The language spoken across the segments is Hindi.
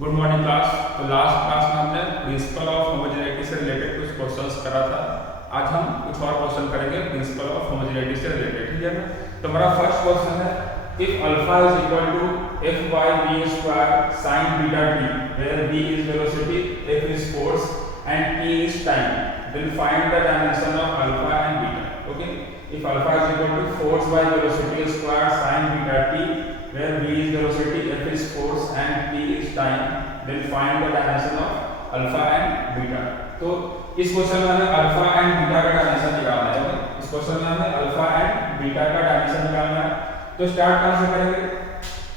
Good morning class. तो लास्ट क्लास में हमने प्रिंसिपल ऑफ होमोजेनिटी से रिलेटेड कुछ क्वेश्चंस करा था। आज हम कुछ और क्वेश्चन करेंगे प्रिंसिपल ऑफ होमोजेनिटी से रिलेटेड, ठीक है ना। तो हमारा फर्स्ट क्वेश्चन है, if alpha is equal to f by v square sin beta t where v is velocity, f is force and t is time, then find the dimension of alpha and beta. Okay, if alpha is equal to force by velocity square sin beta t where v is velocity, f is force and t is time, then find the dimension of alpha and beta. तो इस क्वेश्चन में हमें अल्फा एंड बीटा का डायमेंशन निकालना है। इस क्वेश्चन में हमें अल्फा एंड बीटा का डायमेंशन निकालना है। तो स्टार्ट कहां से करेंगे?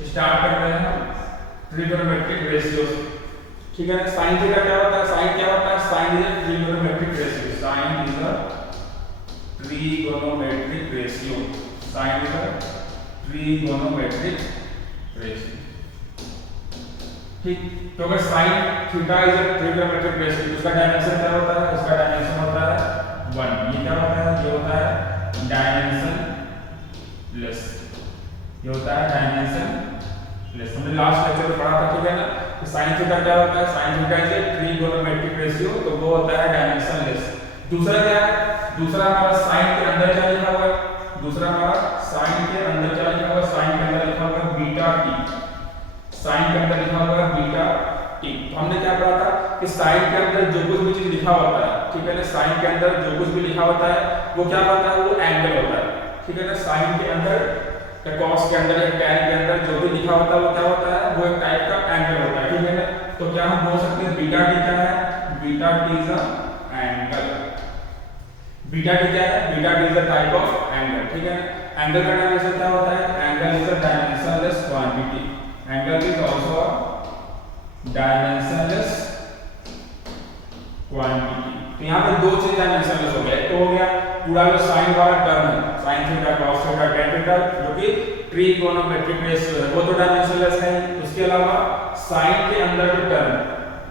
स्टार्ट करते हैं हम ट्रिगोनोमेट्रिक रेशियो से, ठीक है। साइन थीटा क्या होता है? साइन क्या होता है? Sine is a trigonometric ratio. Sine is a trigonometric ratio. Sine is a trigonometric ratio, ठीक। तो अगर sin theta is a trigonometric ratio, उसका डायमेंशन क्या होता है? उसका डायमेंशन होता है 1। ये क्या होता है? ये होता है डायमेंशन लेस। ये होता है डायमेंशन लेस। हमने लास्ट लेक्चर में पढ़ा था, ठीक है ना। तो sin थीटा क्या होता है? sin theta is a trigonometric ratio, तो वो होता है डायमेंशन लेस। दूसरा क्या है? दूसरा हमारा sin के अंदर क्या लिखा हुआ है? दूसरा हमारा sin के अंदर क्या लिखा हुआ है? sin के अंदर लिखा हुआ है बीटा t। साइन के अंदर लिखा हुआ है बीटा टी। तो हमने क्या पढ़ा था कि साइन के अंदर जो कुछ भी चीज लिखा होता है, ठीक है ना, साइन के अंदर जो कुछ भी लिखा होता है वो क्या होता है? वो एंगल होता है, ठीक है ना। साइन के अंदर या कॉस के अंदर या टैन के अंदर जो भी लिखा होता है वो क्या होता है? वो एक टाइप का एंगल होता है, ठीक है ना। तो क्या हम बोल सकते हैं बीटा टी क्या है? Beta T is a angle. Beta T क्या है? Beta T is a type of angle, ठीक है ना। एंगल का डायमेंशन क्या होता है? Angle is a dimensionless quantity. Angle is also a dimensionless quantity. तो यहाँ पे दो चीज डायमेंशनलेस हो गया। एक तो हो गया पूरा जो साइन वाला टर्म है, sine theta, cos theta, tan theta, जो कि ट्रिगोनोमेट्रिक रेशियो है, वो तो डायमेंशनलेस है। उसके अलावा साइन के अंदर जो टर्म,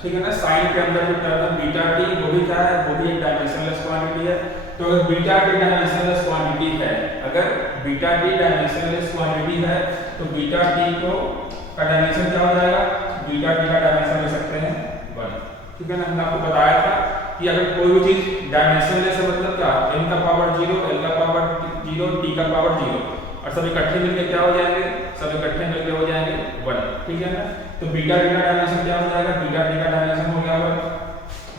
ठीक है ना, साइन के अंदर जो टर्म बीटा टी, वो भी क्या है? वो भी एक डायमेंशनलेस क्वांटिटी है। तो अगर बीटा टी डायमेंशनलेस क्वांटिटी है, अगर बीटा टी डायमेंशनलेस क्वांटिटी है, तो बीटा टी को का डायमेंशन क्या हो जाएगा? बीटा टी का डायमेंशन ले सकते हैं 1, ठीक है ना। हमने आपको बताया था कि अगर कोई भी चीज डायमेंशनलेस है मतलब क्या? n का पावर 0, l का पावर 0, t का पावर 0 और सब इकट्ठे मिलके क्या हो जाएंगे? सब इकट्ठे मिलके हो जाएंगे 1, ठीक है ना। तो बीटा टी का डायमेंशन क्या हो जाएगा? बीटा टी का डायमेंशन हो गया 1।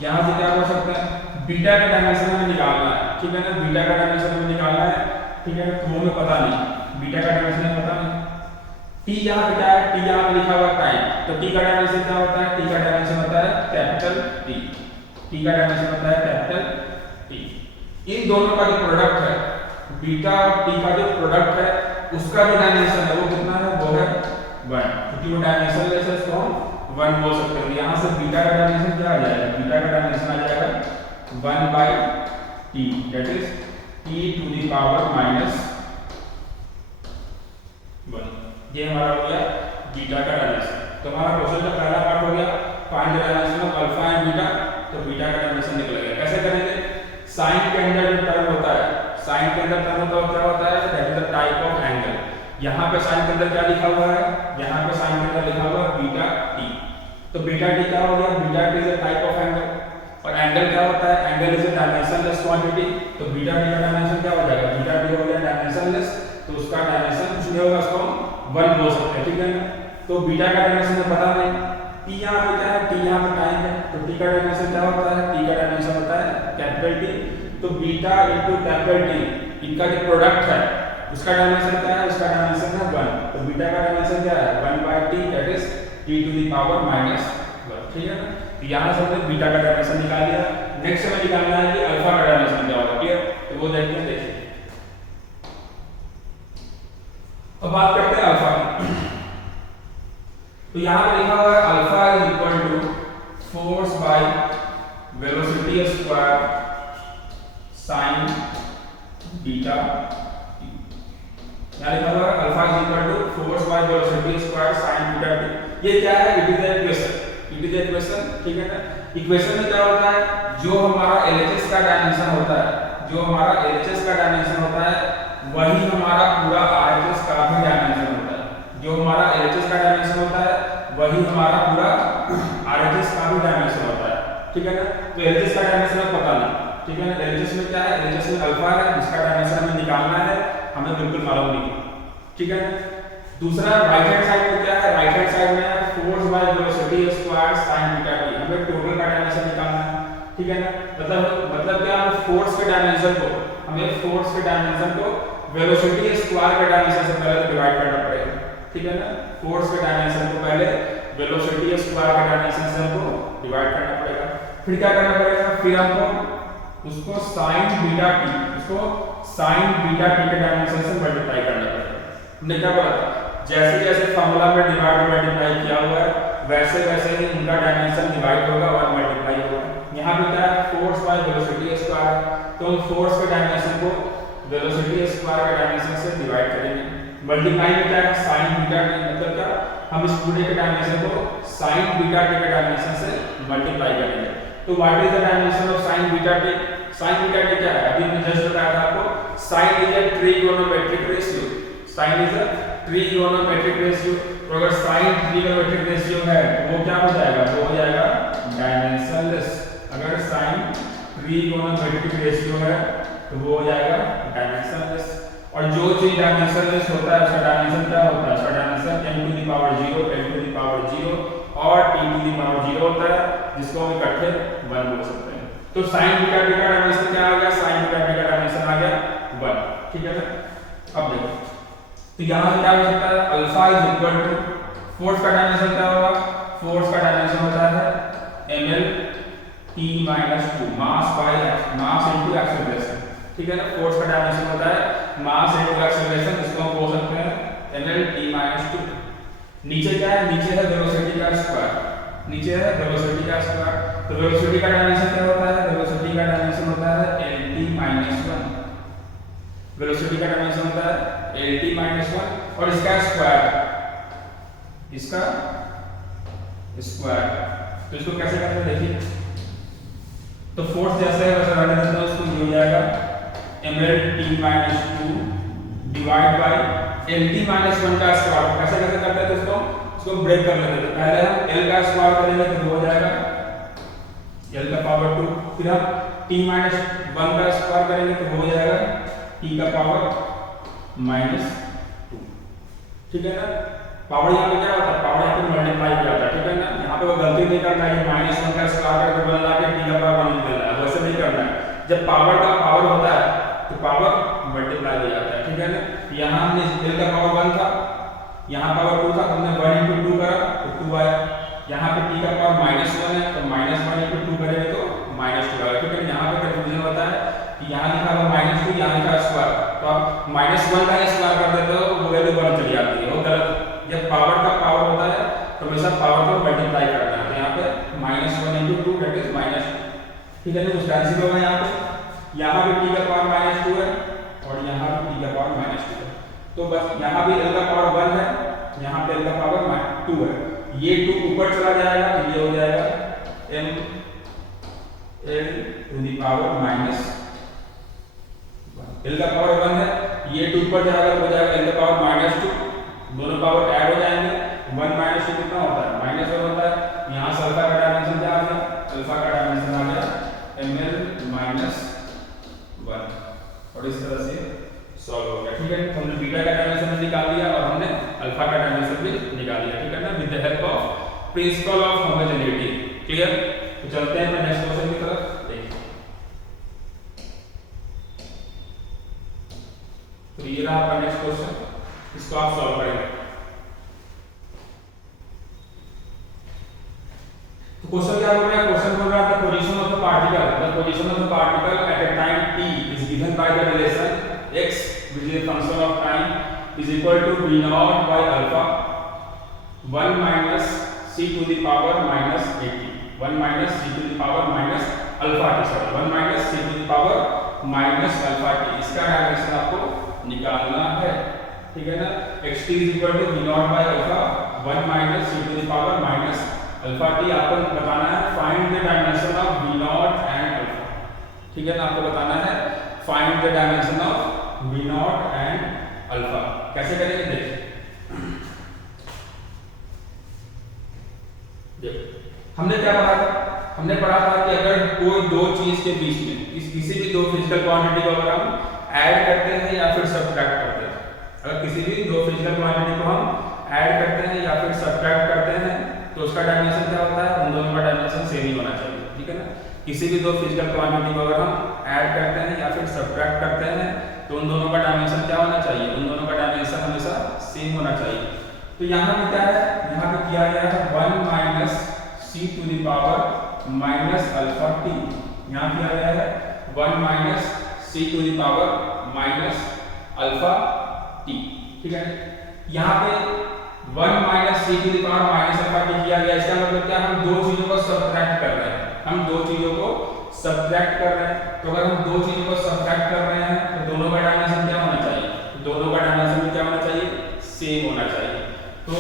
यहां से क्या हो सकता है? बीटा का डायमेंशन हमें निकालना है, ठीक है ना। बीटा का डायमेंशन हमें निकालना है, ठीक है ना। तो हमें पता नहीं, बीटा का डायमेंशन पता नहीं। टी यहाँ पे क्या है? टी यहाँ पे लिखा हुआ टाइम, तो टी का डायमेंशन क्या होता है? टी का डायमेंशन होता है कैपिटल टी। टी का डायमेंशन होता है कैपिटल टी। इन दोनों का जो प्रोडक्ट है, बीटा और टी का जो प्रोडक्ट है, उसका जो डायमेंशन है वो कितना है? वो है 1, क्योंकि वो डायमेंशन लेस है, इसको हम 1 बोल सकते हैं। यहाँ से बीटा का डायमेंशन क्या आ जाएगा? बीटा का डायमेंशन आ जाएगा 1 by T, that is T to the power minus 1। ये हमारा हो गया बीटा का डायमेंशन। तो हमारा क्वेश्चन का पहला पार्ट हो गया find the dimension of alpha and beta. तो बीटा का डायमेंशन निकल गया। कैसे करेंगे? साइन के अंदर जो टर्म होता है, साइन के अंदर टर्म होता है क्या होता है? That is the type of angle. यहाँ पे साइन के अंदर क्या लिखा हुआ है? यहाँ पे साइन के अंदर लिखा हुआ है बीटा टी। तो बीटा टी क्या हो गया? Beta T is a type of angle. और एंगल क्या होता है? Angle is a dimensionless quantity. तो बीटा टी का डायमेंशन क्या हो जाएगा? बीटा टी हो गया डायमेंशनलेस, तो उसका डायमेंशन कुछ नहीं होगा, उसको 1 बोल सकते हैं, ठीक है ना। तो बीटा का डायमेंशन हमें पता नहीं। टी यहाँ पे क्या है? टी यहाँ पे टाइम है, तो टी का डायमेंशन क्या होता है? टी का डायमेंशन होता है कैपिटल टी। तो बीटा इनटू कैपिटल टी, इनका जो प्रोडक्ट है उसका डायमेंशन क्या है? उसका डायमेंशन है 1। तो बीटा का डायमेंशन क्या है? 1 by T, that is T to the power minus 1, ठीक है ना। तो यहाँ से हमने बीटा का डायमेंशन निकाल लिया। नेक्स्ट हमें निकालना है कि अल्फा का डायमेंशन क्या होगा, क्लियर? तो वो देखते हैं, देखिए। अब बात करते हैं अल्फा की। तो यहां पे लिखा हुआ है alpha is equal to force by velocity square sine beta. यहां लिखा हुआ है alpha is equal to force by velocity square sine beta T. ये क्या है? It is a equation, it is a equation, ठीक है ना। इक्वेशन में क्या होता है? जो हमारा एलएचएस का डायमेंशन होता है, जो हमारा एलएचएस का डायमेंशन होता है, वही हमारा पूरा आरएचएस का भी डायमेंशन होता है। जो हमारा एलएचएस का डायमेंशन होता है वही हमारा पूरा आरएचएस का भी डायमेंशन होता है, ठीक है ना। तो एलएचएस का डायमेंशन हमें पता नहीं, ठीक है ना। एलएचएस में क्या है, एलएचएस में अल्फा है जिसका डायमेंशन हमें निकालना है, हमें बिल्कुल मालूम नहीं, ठीक है ना। दूसरा राइट हैंड साइड में क्या है, राइट हैंड साइड में force by velocity square sin beta T, हमें टोटल का डायमेंशन निकालना है, ठीक है ना। मतलब क्या, हम फोर्स के डायमेंशन को, हमें फोर्स के डायमेंशन को वेलोसिटी स्क्वायर के डायमेंशन से पहले डिवाइड करना पड़ेगा, ठीक है ना। फोर्स के डायमेंशन को पहले वेलोसिटी स्क्वायर के डायमेंशन से हमको डिवाइड करना पड़ेगा। फिर क्या करना पड़ेगा, फिर हमको उसको sin बीटा टी, उसको sin बीटा टी के डायमेंशन से मल्टीप्लाई करना पड़ेगा। हमने क्या बोला था, जैसे जैसे फार्मूला में डिवाइड मल्टीप्लाई किया हुआ है वैसे वैसे ही इनका डायमेंशन डिवाइड होगा और मल्टीप्लाई होगा। यहाँ पे क्या है, फोर्स बाय वेलोसिटी स्क्वायर, तो हम फोर्स के डायमेंशन को वेलोसिटी स्क्वायर के डायमेंशन से डिवाइड करेंगे। मल्टीप्लाई में क्या है, sin बीटा टी, मतलब क्या, हम इस पूरे के डायमेंशन को sin बीटा टी के डायमेंशन से मल्टीप्लाई करेंगे। तो what is the dimension of sin beta T, sin beta T क्या है, अभी मैंने जस्ट बताया था आपको, sin is a trigonometric ratio, sin is a trigonometric ratio. तो अगर sin ट्रिगोनोमेट्रिक रेशियो है तो वो क्या हो जाएगा, वो हो जाएगा डायमेंशनलेस। अगर sin ट्रिगोनोमेट्रिक रेशियो है तो वो हो जाएगा डायमेंशनलेस। और जो चीज डायमेंशनलेस होता है उसका डायमेंशन क्या होता है, उसका dimension m to the power 0, n to the power 0 और t टू द पावर 0 होता है, जिसको हम इकट्ठे 1 बोल सकते हैं। तो sin बीटा टी का डायमेंशन क्या आ गया, sin बीटा टी का डायमेंशन आ गया 1, ठीक है ना। अब देखो, तो यहाँ से क्या हो सकता है, alpha is equal to force का डायमेंशन क्या होगा, फोर्स का डायमेंशन होता है ml t minus 2 mass by mass into acceleration, ठीक है ना। फोर्स का डायमेंशन होता है मास इनटू एक्सेलरेशन, जिसको हम बोल सकते हैं ml t माइनस 2। नीचे क्या है, नीचे है वेलोसिटी का स्क्वायर, नीचे है वेलोसिटी का स्क्वायर। तो वेलोसिटी का डायमेंशन क्या होता है, वेलोसिटी का डायमेंशन होता है lt माइनस 1, वेलोसिटी का डायमेंशन होता है lt माइनस 1 और इसका स्क्वायर, इसका स्क्वायर। तो इसको कैसे करते हैं देखिए, तो फोर्स जैसे है वैसे रहने देते हैं, उसको ये हो जाएगा ml t minus 2 divide by lt minus 1 का स्क्वायर। कैसे कैसे करते हैं, तो इसको ब्रेक कर लेते हैं। पहले हम l का स्क्वायर करेंगे तो वो हो जाएगा l का पावर 2, फिर हम t माइनस 1 का स्क्वायर करेंगे तो वो हो जाएगा t का पावर माइनस 2, ठीक है ना। पावर यहाँ पे क्या होता है, पावर यहाँ पे मल्टीप्लाई किया जाता है, ठीक है ना। यहाँ पे वो गलती नहीं करना है, माइनस 1 का स्क्वायर करके बदला के t का पावर 1 निकलना है, वैसे नहीं करना है। जब पावर का पावर होता है तो पावर मल्टीप्लाई हो जाता है, ठीक है ना। यहाँ हमने l का पावर 1 था, यहाँ पावर 2 था, हमने 1 into 2 करा तो 2 आया। यहाँ पे t का पावर माइनस 1 है तो माइनस 1 into 2 करेंगे तो माइनस 2 आएगा, ठीक है। यहाँ पे कंफ्यूजन होता है कि यहाँ लिखा हुआ माइनस 2, यहाँ लिखा स्क्वायर, तो आप माइनस 1 का स्क्वायर कर देते हो वो वैल्यू 1 चली जाती है, वो गलत। जब पावर का पावर होता है तो हमेशा पावर को मल्टीप्लाई करना है, तो यहाँ पे minus 1 into 2 that is minus 2, ठीक है ना। कुछ कैंसिल होगा यहाँ पे t का पावर माइनस 2 है और यहाँ पे t का पावर माइनस 2 है, तो बस यहाँ भी l का पावर 1 है, यहाँ पे l का पावर 2 है, ये 2 ऊपर चला जाएगा तो ये हो जाएगा m l to the power minus 1। l का पावर 1 है, ये 2 ऊपर जाएगा तो हो जाएगा l का पावर माइनस 2, दोनों पावर ऐड हो जाएंगे, 1 माइनस 2 कितना होता है, माइनस 1 होता है। यहाँ से अल्फा का डायमेंशन क्या आ गया, अल्फा का डायमेंशन आ गया ml माइनस 1 और इस तरह से सॉल्व हो गया, ठीक है। तो हमने बीटा का डायमेंशन निकाल लिया और हमने अल्फा का डायमेंशन भी निकाल लिया, ठीक है ना, with the help of principal of homogeneity. Clear. तो चलते हैं अपने नेक्स्ट क्वेश्चन की तरफ। देखिए, तो ये रहा आपका नेक्स्ट क्वेश्चन, इसको आप सॉल्व करेंगे। तो क्वेश्चन क्या बोल रहा है, क्वेश्चन बोल रहा है the position of the particle, the position of the particle at a time t is given by the relation x which is a function of time is equal to v naught by alpha 1 minus c to the power minus 80, 1 minus c to the power minus alpha t, sorry 1 minus c to the power minus alpha t। इसका डायमेंशन आपको निकालना है, ठीक है ना। xt is equal to v naught by alpha 1 minus c to the power minus alpha t। आपको बताना है find the dimension of v naught and alpha, ठीक है ना। आपको बताना है find the dimension of v naught and alpha। कैसे करेंगे देखिए, देखो हमने क्या पढ़ा था, हमने पढ़ा था कि अगर कोई दो चीज के बीच में किसी भी दो फिजिकल क्वांटिटी को अगर हम ऐड करते हैं या फिर सब्ट्रैक्ट करते हैं, अगर किसी भी दो फिजिकल क्वांटिटी को हम ऐड करते हैं या फिर सब्ट्रैक्ट करते हैं तो उसका डायमेंशन क्या होता है, उन दोनों का डायमेंशन सेम ही होना चाहिए, ठीक है ना। किसी भी दो फिजिकल क्वांटिटी को अगर हम ऐड करते हैं या फिर सब्ट्रैक्ट करते हैं तो उन दोनों का डायमेंशन क्या होना चाहिए, उन दोनों का डायमेंशन हमेशा सेम होना चाहिए। तो यहाँ पे क्या है, यहाँ पे किया गया है 1 minus c to the power minus alpha t, यहाँ किया गया है 1 minus c to the power minus alpha t, ठीक है। यहाँ पे 1 minus c to the power minus alpha t किया गया, इसका मतलब क्या, हम दो चीजों को सब्ट्रैक्ट कर रहे हैं, हम दो चीजों को सब्ट्रैक्ट कर रहे हैं। तो अगर हम दो चीजों को सब्ट्रैक्ट कर रहे हैं तो दोनों का डायमेंशन क्या होना चाहिए, दोनों का डायमेंशन क्या होना चाहिए, सेम होना चाहिए। तो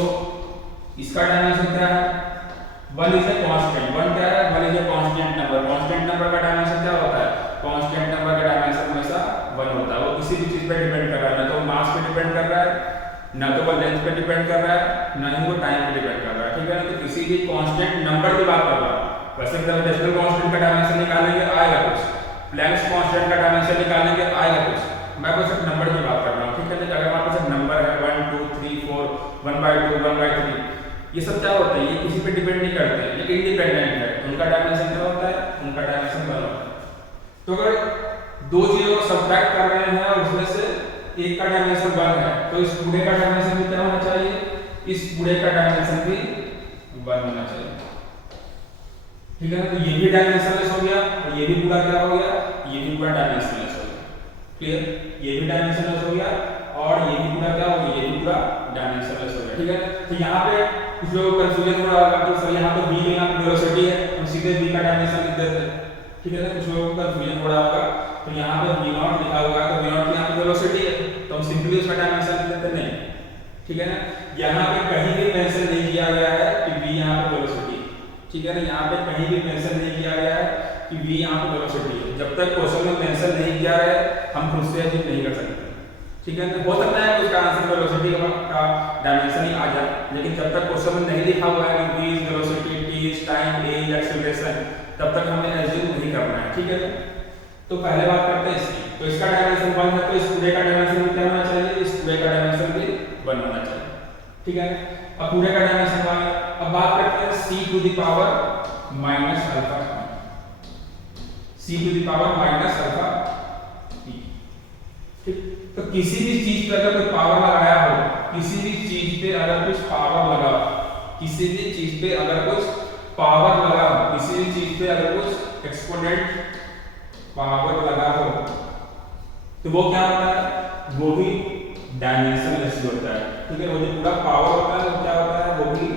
इसका डायमेंशन क्या है, 1 इज ए कांस्टेंट, 1 क्या है, 1 is a constant number, constant number का डायमेंशन क्या होता है, कांस्टेंट नंबर का डायमेंशन हमेशा 1 होता है। वो किसी भी चीज पे डिपेंड कर रहा है, ना तो मास पे डिपेंड कर रहा है, ना तो वो लेंथ पे डिपेंड कर रहा है, ना ही वो टाइम पे डिपेंड कर रहा है, ठीक है ना। तो किसी भी कांस्टेंट नंबर की बात कर रहा हूं, वैसे ग्रेविटेशनल कांस्टेंट का डायमेंशन निकालेंगे आएगा कुछ, प्लैंक्स कांस्टेंट का डायमेंशन निकालेंगे आएगा कुछ, मैं बस सिर्फ नंबर की बात कर रहा हूं, ठीक है। अगर हमारे पास नंबर है 1 2 3 4 1/2 1/3, ये सब क्या होते हैं, ये किसी पे डिपेंड नहीं करते, ये इंडिपेंडेंट है, उनका डायमेंशन क्या होता है, उनका डायमेंशन 1 होता है। तो अगर दो चीजों को सब्ट्रैक्ट कर रहे हैं और उसमें से एक का डायमेंशन 1 है तो इस पूरे का डायमेंशन भी क्या होना चाहिए, इस पूरे का डायमेंशन भी 1 होना चाहिए, ठीक है ना। तो ये भी डायमेंशनलेस हो गया और ये भी पूरा क्या हो गया, ये भी पूरा डायमेंशनलेस हो गया, क्लियर। ये भी डायमेंशनलेस हो गया और ये भी पूरा क्या हो गया, ये भी पूरा डायमेंशनलेस हो गया, ठीक है। तो यहाँ पे कुछ लोगों को कंफ्यूजन हो रहा होगा कि सर यहाँ तो v में यहाँ पे वेलोसिटी है, हम सीधे v का डायमेंशन लिख देते हैं, ठीक है ना। कुछ लोगों को कंफ्यूजन हो रहा होगा, तो यहाँ पे v0 लिखा हुआ है तो v0 यहाँ पे वेलोसिटी है तो हम सिंपली उसका डायमेंशन लिख देते नहीं, ठीक है ना। यहाँ पे कहीं भी मेंशन नहीं किया गया है कि v यहाँ पे वेलोसिटी, ठीक है ना। यहाँ पे कहीं भी मेंशन नहीं किया गया है कि v यहाँ पे वेलोसिटी है। जब तक क्वेश्चन में मेंशन नहीं किया है हम खुद से अचीव नहीं कर सकते, ठीक है। तो हो सकता है कि उसका आंसर वेलोसिटी का डायमेंशन ही आ जाए, लेकिन जब तक क्वेश्चन में नहीं लिखा हुआ है कि v is velocity, t is time, a is acceleration, तब तक हमें एज्यूम नहीं करना है, ठीक है। तो पहले बात करते हैं इसकी, तो इसका डायमेंशन 1 है तो इस पूरे का डायमेंशन भी क्या होना चाहिए, इस पूरे का डायमेंशन भी 1 होना चाहिए, ठीक है। अब पूरे का डायमेंशन 1 है। अब बात करते हैं c to the power minus alpha, c to the power minus alpha t, ठीक। तो किसी भी चीज पे अगर कोई पावर लगाया हो, किसी भी चीज पे अगर कुछ पावर लगा, किसी भी चीज पे अगर कुछ पावर लगा, किसी भी चीज पे अगर कुछ एक्सपोनेंट पावर लगा हो तो वो क्या होता है, वो भी डायमेंशनलेस होता है, ठीक है। वो जो पूरा पावर होता है वो क्या होता है, वो भी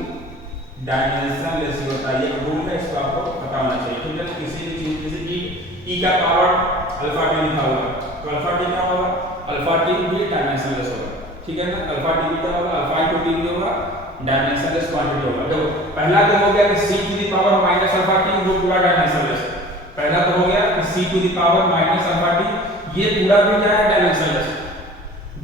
डायमेंशनलेस होता है। ये रूल है, इसको आपको पता होना चाहिए, ठीक है। किसी भी चीज जैसे कि e का पावर अल्फा t लिखा हुआ है तो अल्फा t क्या होगा, अल्फा t भी डायमेंशनलेस होगा, ठीक है ना। अल्फा t भी क्या होगा, अल्फा into t भी होगा, डायमेंशनलेस क्वांटिटी होगा। देखो पहला तो हो गया कि c to the power minus alpha t वो पूरा डायमेंशनलेस है, पहला तो हो गया कि c to the power minus alpha t ये पूरा भी क्या है, डायमेंशनलेस।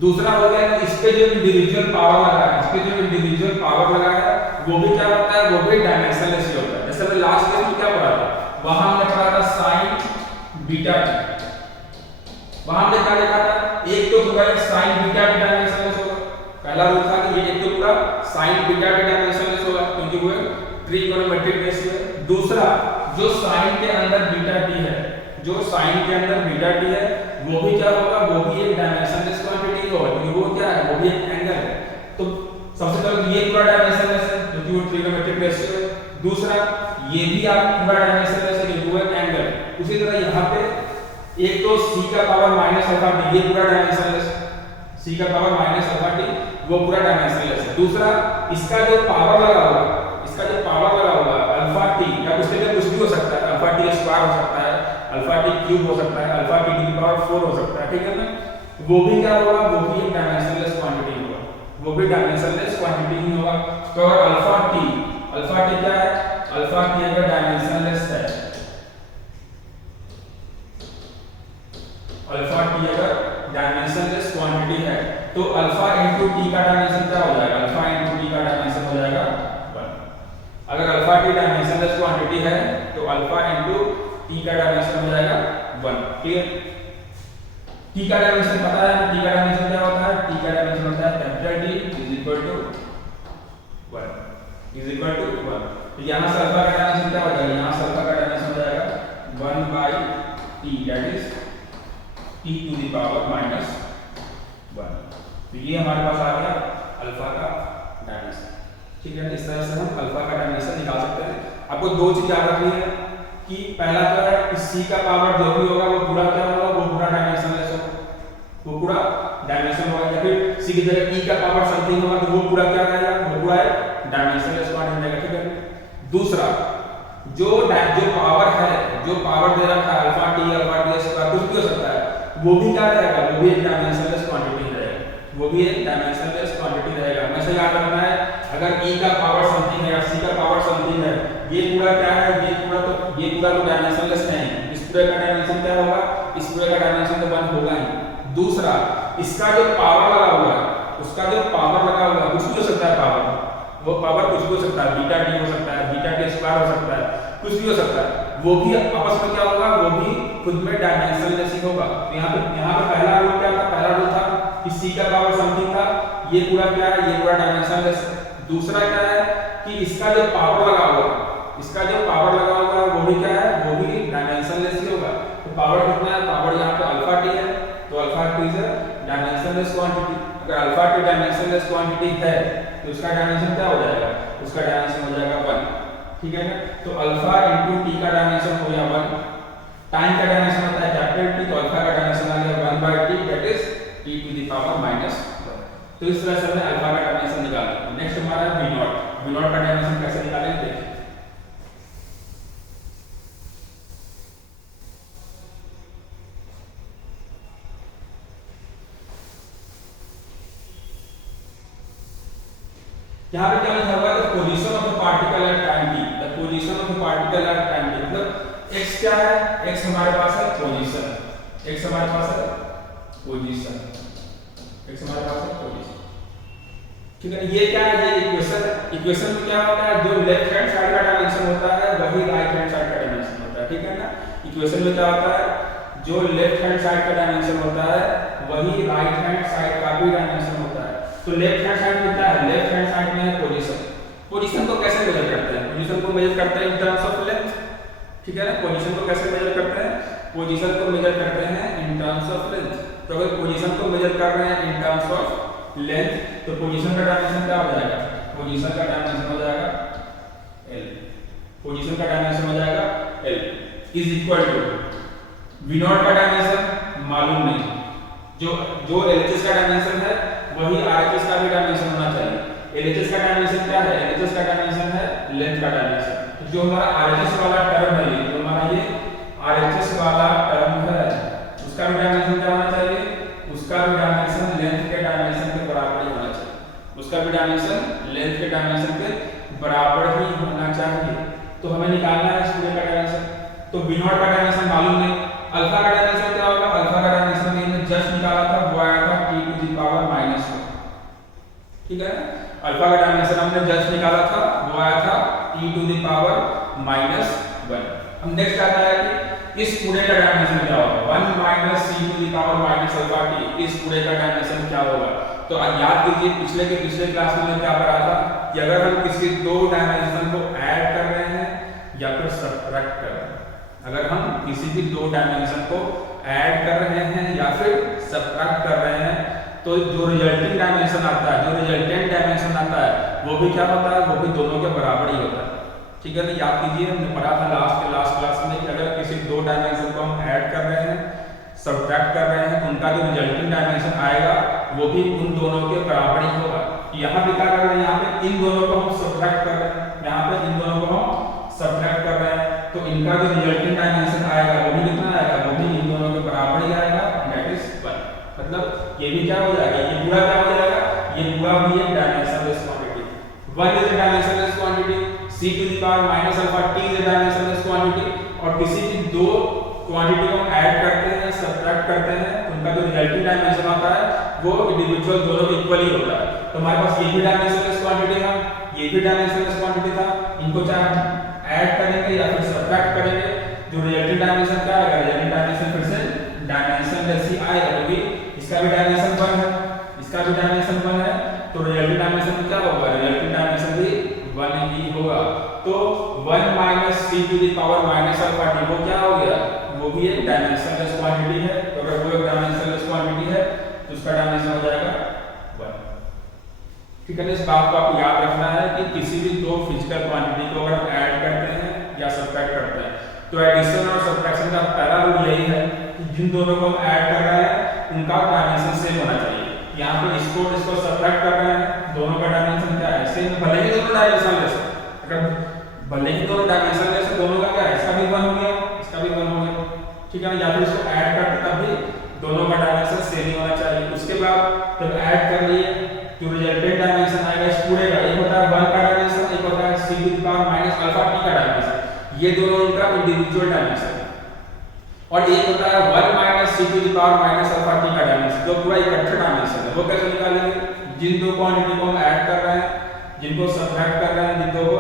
दूसरा हो गया कि इस पे जो इंडिविजुअल पावर लगा है, इस पे जो इंडिविजुअल पावर लगा है वो भी क्या होता है, वो भी डायमेंशनलेस ही होता है। जैसे हमने लास्ट क्लास में क्या पढ़ा था, वहां हमने पढ़ा था sin बीटा t, वहां हमने क्या लिखा था, एक तो पूरा sin बीटा t डायमेंशनलेस होगा, पहला रूल था कि ये एक तो पूरा sin बीटा t डायमेंशनलेस होगा क्योंकि वो ट्रिगोनोमेट्रिक रेशियो है। दूसरा जो sin के अंदर बीटा t है, जो sin के अंदर बीटा t है वो भी क्या होगा, वो भी एक डायमेंशनलेस क्वांटिटी होगा क्योंकि वो क्या है, वो भी एक एंगल है। तो सबसे पहले ये पूरा डायमेंशनलेस है क्योंकि वो ट्रिगोनोमेट्रिक रेशियो है। दूसरा ये भी आप पूरा डायमेंशनलेस है क्योंकि वो एक एंगल है। उसी तरह यहाँ पे एक तो c का पावर माइनस अल्फा t ये पूरा डायमेंशनलेस, c का पावर माइनस अल्फा t वो पूरा डायमेंशनलेस है। दूसरा इसका जो पावर लगा हुआ, इसका जो पावर लगा हुआ अल्फा t या उसके लिए कुछ भी हो सकता है, अल्फा t स्क्वायर हो सकता है, अल्फा t क्यूब हो सकता है, अल्फा t की पावर 4 हो सकता है, ठीक है ना। वो भी क्या होगा, वो भी एक डायमेंशनलेस क्वांटिटी होगा, वो भी डायमेंशनलेस क्वांटिटी ही होगा। तो अगर अल्फा t क्या है, अल्फा t अगर डायमेंशनलेस है, अल्फा t अगर डायमेंशनलेस क्वांटिटी है तो अल्फा इंटू t का डायमेंशन क्या हो जाएगा, अल्फा इंटू t का डायमेंशन हो जाएगा 1। अगर अल्फा t t का डायमेंशन हो जाएगा 1। क्लियर? t का डायमेंशन पता है, t का डायमेंशन क्या होता है? t का डायमेंशन होता है capital T is equal to 1 is equal to 1। तो यहां से अल्फा का डायमेंशन क्या हो जाएगा? यहां से अल्फा का डायमेंशन हो जाएगा 1 by t that is t to the power minus 1। तो ये हमारे पास आ गया अल्फा का डायमेंशन। ठीक है, इस तरह से हम अल्फा का डायमेंशन निकाल सकते हैं। आपको दो चीज याद रखनी है कि पहला तो है कि c का पावर जो भी होगा वो पूरा क्या होगा? वो पूरा डायमेंशनलेस होगा, वो पूरा डायमेंशन होगा। या फिर c की जगह e का पावर समथिंग होगा तो वो पूरा क्या रहेगा? वो पूरा डायमेंशनलेस क्वांटिटी रहेगा। ठीक है। दूसरा जो पावर है, जो पावर दे रखा है अल्फा t स्क्वायर कुछ भी हो सकता है, वो भी क्या रहेगा? वो भी एक डायमेंशनलेस क्वांटिटी रहेगा, वो भी एक डायमेंशनलेस क्वांटिटी रहेगा। हमेशा याद रखना है अगर e का पावर समथिंग है या c का पावर समथिंग है, ये पूरा क्या है? ये पूरा तो डायमेंशनलेस नहीं है। इस पूरे का डायमेंशन क्या होगा? इस पूरे का डायमेंशन तो 1 होगा ही। दूसरा इसका जो पावर लगा हुआ है, उसका जो पावर लगा हुआ है कुछ भी हो सकता है, पावर वो पावर कुछ भी हो सकता है, बीटा टी हो सकता है, बीटा टी स्क्वायर हो सकता है, कुछ भी हो सकता है। वो भी आपस में क्या होगा? वो भी खुद में डायमेंशनलेस ही होगा। तो यहाँ पे पहला रूल क्या था? पहला रूल था कि c का पावर समथिंग था, ये पूरा क्या है? ये पूरा डायमेंशनलेस। दूसरा क्या है कि इसका जो पावर लगा हुआ है, इसका जो पावर लगा हुआ है वो भी क्या है? वो भी डायमेंशनलेस ही होगा। तो पावर कितना है? पावर यहाँ पे अल्फा टी है, तो alpha T is dimensionless quantity. अगर अल्फा टी डायमेंशनलेस क्वांटिटी है तो उसका डायमेंशन क्या हो जाएगा? उसका डायमेंशन हो जाएगा 1। ठीक है ना? तो अल्फा इंटू टी का डायमेंशन हो गया 1। टाइम का डायमेंशन होता है कैपिटल टी, तो अल्फा का डायमेंशन आ गया 1 by T that is T to the power minus 1। तो इस तरह से हमने अल्फा का डायमेंशन निकाला। नेक्स्ट हमारा v नॉट। v नॉट का डायमेंशन कैसे निकालेंगे देखिए। यहाँ पे क्या लिखा हुआ है? The position of the particle at time t, the position of the particle at time t, मतलब x क्या है? x हमारे पास है पोजीशन, x हमारे पास है पोजीशन, x हमारे पास है पोजीशन। ठीक है, ये क्या है? ये इक्वेशन में क्या होता है? जो लेफ्ट हैंड साइड का डायमेंशन होता है वही राइट हैंड साइड का डायमेंशन होता है। ठीक है ना? इक्वेशन में क्या होता है? जो लेफ्ट हैंड साइड का डायमेंशन होता है वही राइट हैंड साइड का भी डायमेंशन होता है। तो लेफ्ट हैंड साइड में क्या है? लेफ्ट हैंड साइड में है पोजीशन। पोजीशन को कैसे मेजर करते हैं? पोजीशन को मेजर करते हैं इन टर्म्स ऑफ लेंथ। ठीक है ना? पोजीशन को कैसे मेजर करते हैं? पोजीशन को मेजर करते हैं इन टर्म्स ऑफ लेंथ। तो अगर पोजीशन को मेजर कर रहे हैं इन टर्म्स ऑफ लेंथ तो पोजीशन का डायमेंशन क्या हो जाएगा? पोजीशन का डायमेंशन हो जाएगा l। पोजीशन का डायमेंशन हो जाएगा l is equal to v naught का डायमेंशन मालूम नहीं, जो LHS का डायमेंशन है वही RHS का भी डायमेंशन होना चाहिए। LHS का डायमेंशन क्या है? LHS का डायमेंशन है लेंथ का डायमेंशन। तो जो हमारा RHS वाला टर्म है, ये जो हमारा ये RHS वाला टर्म है उसका भी डायमेंशन क्या होना चाहिए? उसका भी डायमेंशन लेंथ के डायमेंशन के बराबर ही होना चाहिए। उसका भी डायमेंशन लेंथ के डायमेंशन के बराबर ही होना चाहिए। तो हमें निकालना है इस पूरे का डायमेंशन। तो v नॉट का डायमेंशन मालूम नहीं, अल्फा का डायमेंशन क्या होगा? अल्फा का डायमेंशन मैंने जस्ट निकाला था, वो आया था t to the power minus 1। ठीक है, अल्फा का डायमेंशन हमने जस्ट निकाला था, वो आया था t to the power minus 1। अब नेक्स्ट आता है कि इस पूरे का डायमेंशन क्या होगा? 1 minus c to the power minus alpha t, इस पूरे का डायमेंशन क्या होगा? तो याद कीजिए पिछले क्लास में क्या पढ़ा था कि अगर हम किसी दो डायमेंशन को ऐड कर रहे हैं या फिर सब्ट्रैक्ट कर रहे हैं, अगर हम किसी भी दो डायमेंशन को ऐड कर रहे हैं या फिर सब्ट्रैक्ट कर रहे हैं तो जो रिजल्टिंग डायमेंशन आता है, जो रिजल्टेंट डायमेंशन आता है वो भी क्या होता है? वो भी दोनों के बराबर ही होता है। ठीक है, तो याद कीजिए हमने पढ़ा था लास्ट क्लास में कि अगर किसी दो डायमेंशन को हम ऐड कर रहे हैं, सब्ट्रैक्ट कर रहे हैं, उनका जो रिजल्टिंग डायमेंशन आएगा वो भी उन दोनों के बराबर ही होगा। यहाँ पे क्या कर रहे हैं? यहाँ पे इन दोनों को हम सब्ट्रैक्ट कर रहे हैं, यहाँ पे इन दोनों को हम सब्ट्रैक्ट कर रहे हैं, तो इनका जो रिजल्टिंग डायमेंशन आएगा वो भी कितना आएगा? वो भी इन दोनों के बराबर ही आएगा, दैट इज 1। मतलब ये भी क्या हो जाएगा? ये पूरा क्या हो जाएगा? ये पूरा भी एक dimensionless quantity. 1 is a dimensionless quantity, c to the power minus alpha t is a dimensionless quantity. और किसी भी दो क्वांटिटी को ऐड करते हैं, सब्ट्रैक्ट करते हैं, उनका जो रिजल्टिंग डायमेंशन आता है वो इंडिविजुअल दोनों के इक्वल ही होता है। तो हमारे पास ये भी डायमेंशनलेस क्वांटिटी था, ये भी डायमेंशनलेस क्वांटिटी था, इनको चाहे हम ऐड करेंगे या फिर सब्ट्रैक्ट करेंगे, जो रिजल्टिंग इसका भी डायमेंशन 1 है, इसका भी डायमेंशन 1 है, तो रिजल्टेंट डायमेंशन क्या होगा, रिजल्टेंट डायमेंशन भी 1 ही होगा। तो 1 minus c to the power minus alpha t वो क्या हो गया, वो भी एक डायमेंशनलेस क्वांटिटी है। तो अगर वो एक डायमेंशनलेस क्वांटिटी है तो उसका डायमेंशन हो जाएगा 1। ठीक है ना, इस बात को आपको याद रखना है कि किसी भी दो फिजिकल क्वांटिटी को अगर हम ऐड करते हैं या सब्ट्रैक्ट करते हैं तो एडिशन और सब्ट्रैक्शन का पहला रूल यही है कि जिन दोनों को हम ऐड कर रहे हैं उनका डायमेंशन सेम होना चाहिए। यहाँ पे इसको सब्ट्रैक्ट कर रहे हैं, दोनों का डायमेंशन क्या है, सेम, भले ही दोनों डायमेंशनलेस है, अगर भले ही दोनों डायमेंशनलेस है, दोनों का क्या है, इसका भी 1 हो गया, इसका भी 1 हो गया। ठीक है ना, या फिर इसको ऐड करते तब भी दोनों का डायमेंशन सेम ही होना चाहिए। उसके बाद जब ऐड कर लिए जो रिजल्टेंट डायमेंशन आएगा इस पूरे का, एक होता है 1 का डायमेंशन, एक होता है c to the power minus alpha t का डायमेंशन, ये दोनों उनका इंडिविजुअल डायमेंशन है। और एक होता है 1 minus c to the power minus alpha t का डायमेंशन, जो पूरा इकट्ठा डायमेंशन है। वो कैसे निकालेंगे, जिन दो क्वांटिटी को हम ऐड कर रहे हैं, जिनको सब्ट्रैक्ट कर रहे हैं, जिन दो को,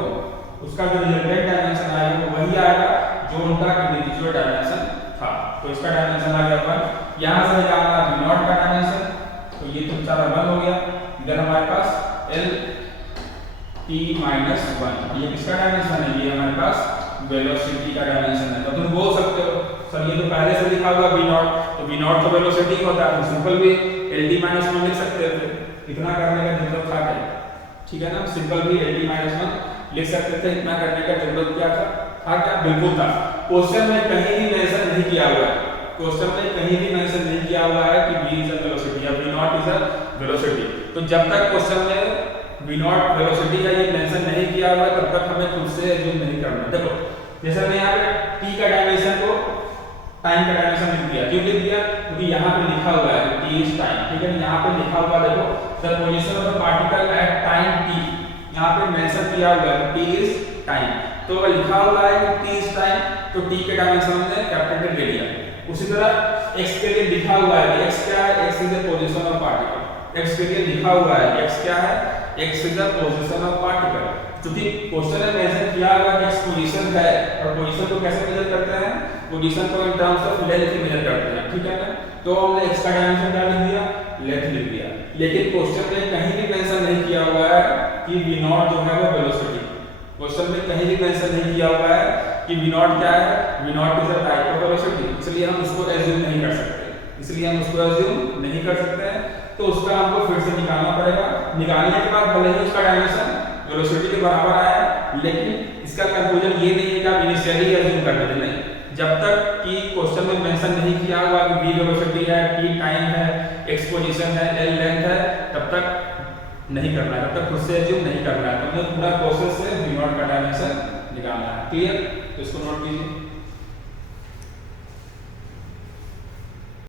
उसका जो रिजल्टेंट डायमेंशन आएगा वो वही आएगा जो उनका इंडिविजुअल डायमेंशन था। तो इसका डायमेंशन आ गया 1। यहां से निकालना v0 का डायमेंशन, तो ये तो सारा 1 हो गया। इधर हमारे पास l t माइनस 1, ये किसका डायमेंशन है, ये हमारे पास वेलोसिटी का डायमेंशन है। तो तुम बोल सकते हो सर ये तो पहले से लिखा हुआ v0, तो v0 तो वेलोसिटी होता है, तो सिंपल भी lt माइनस 1 लिख सकते थे, इतना करने का जरूरत था क्या। ठीक है ना, सिंपल भी lt माइनस 1 लिख सकते थे, इतना करने का जरूरत क्या था क्या, बिल्कुल था। क्वेश्चन में कहीं भी मेंशन नहीं किया हुआ है, क्वेश्चन में कहीं भी मेंशन नहीं किया हुआ है कि v इज अ वेलोसिटी या v0 इज अ वेलोसिटी। तो जब तक क्वेश्चन में v0 वेलोसिटी का ये मेंशन नहीं किया हुआ है तब तक हमें खुद से अज्यूम नहीं करना। देखो जैसे मैं यहाँ पे t का डायमेंशन को टाइम का डायमेंशन लिख दिया, क्यों लिख दिया, क्योंकि यहाँ पे लिखा हुआ है t इज टाइम। ठीक है, यहाँ पे लिखा हुआ देखो the position of the particle at time t, यहाँ पे मेंशन किया हुआ है t इज टाइम। तो अगर लिखा हुआ है कि t इज टाइम तो t के डायमेंशन हमने कैपिटल ले लिया। उसी तरह x के लिए लिखा हुआ है, x क्या है, x is the position of particle. x के लिए लिखा हुआ है, x क्या है, x is the position of particle. क्योंकि क्वेश्चन में मेंशन किया हुआ है x पोजीशन है, और पोजीशन को कैसे मेजर करते हैं, पोजीशन को in terms of length major करते हैं। ठीक है ना, तो हमने x का डायमेंशन क्या लिख दिया, लेंथ लिख दिया। लेकिन क्वेश्चन में कहीं भी मेंशन नहीं किया हुआ है कि v0 जो है वो वेलोसिटी, क्वेश्चन में कहीं भी मेंशन नहीं किया हुआ है कि v0 क्या है, v0 is a type of velocity, इसलिए हम उसको एज्यूम नहीं कर सकते हैं। तो उसका हमको फिर से निकालना पड़ेगा। निकालने के बाद भले ही उसका डायमेंशन वेलोसिटी के बराबर आया, लेकिन इसका कंक्लूजन ये नहीं है कि आप इनिशियली एज्यूम कर लेते, नहीं। जब तक कि क्वेश्चन में मेंशन नहीं किया हुआ कि v वेलोसिटी है, t टाइम है, x पोजीशन है, l लेंथ है, तब तक नहीं करना है, तब तक खुद से एज्यूम नहीं करना है। तो हमें पूरा प्रोसेस से v0 का डायमेंशन निकालना है। क्लियर, तो इसको नोट कीजिए।